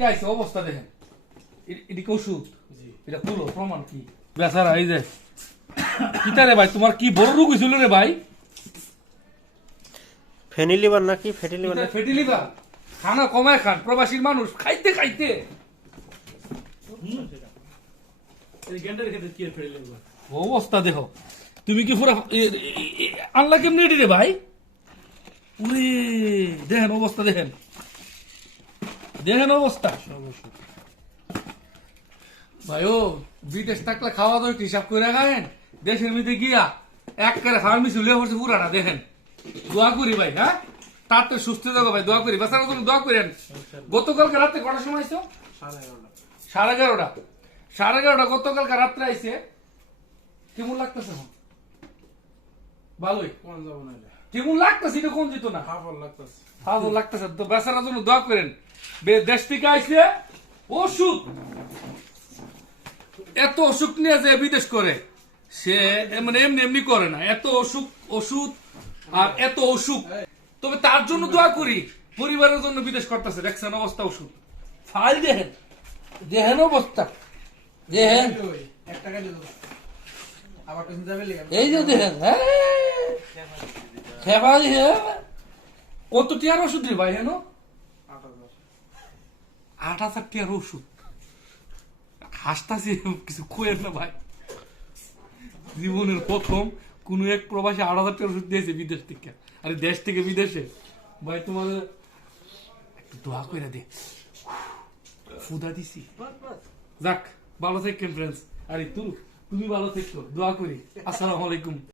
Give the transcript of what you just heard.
থেকে আইছে অবস্থা দেখেন। এটি কি ওষুধ? এটা তুলো প্রমাণ কি? বেচারা এই যে কিতা রে ভাই তোমার কি বড় রোগ হয়েছিল রে ভাই? ফেনি লিভার নাকি? Fatty liver fatty liver. খানা কমায় খান প্রবাসীর মানুষ খাইতে খাইতে। অবস্থা দেহ তুমি কি পুরা আনলা কেমনি রে ভাই? উরে দেখেন অবস্থা দেখেন। দেখেন অবস্থা। ভাই, ও বিদেশ থাকলে খাওয়া দাওয়া হিসাব করে খায়েন দেশের মধ্যে গিয়া এক করে ফার্মেসি লিয়ে পড়ছে পুরাটা, দেখেন। দোয়া করি ভাই হ্যাঁ? তার তো সুস্থ থাকো ভাই, দোয়া করি। বাসার জন্য দোয়া করেন। গতকালকে রাতে কটার সময় আইছো? সাড়ে এগারোটা। সাড়ে এগারোটা। গতকালকে রাত্রে আইছে। কেমন লাগতেছে এখন? ভালোই কেমন লাগতেছে এটা কোন দিত না? ফাজল লাগতেছে। তো বেচারার জন্য দোয়া করেন। দেশ থেকে আইছে ওষুধ। এত অসুখ নিয়ে যে বিদেশ করে সে মানে এমনি এমনি করে না। এত অসুখ ওষুধ আর এত অসুখ। তবে তার জন্য দোয়া করি পরিবারের জন্য বিদেশ করতেছে। দেখছেন অবস্থা ওষুধ। ফাইল দেখেন দেখেন অবস্থা। দেখেন। এই যে দেখেন হ্যাঁ কত টিয়ার ওষুধ রে হেন আট হাজার টিয়ার ওষুধ। হাসতাছি, কিছু খুঁয়ের না ভাই। জীবনের প্রথম কোন এক প্রবাসী আট হাজার টাকার ওষুধ দিয়েছে বিদেশ থেকে। আরে দেশ থেকে বিদেশে। ভাই, তোমাদের একটু দোয়া করে দে। ফুদা দিছি। যাক, ভালো থাকেন ফ্রেন্ডস আরে তুই তুমি ভালো থেকো। দোয়া করি। আসসালামু আলাইকুম।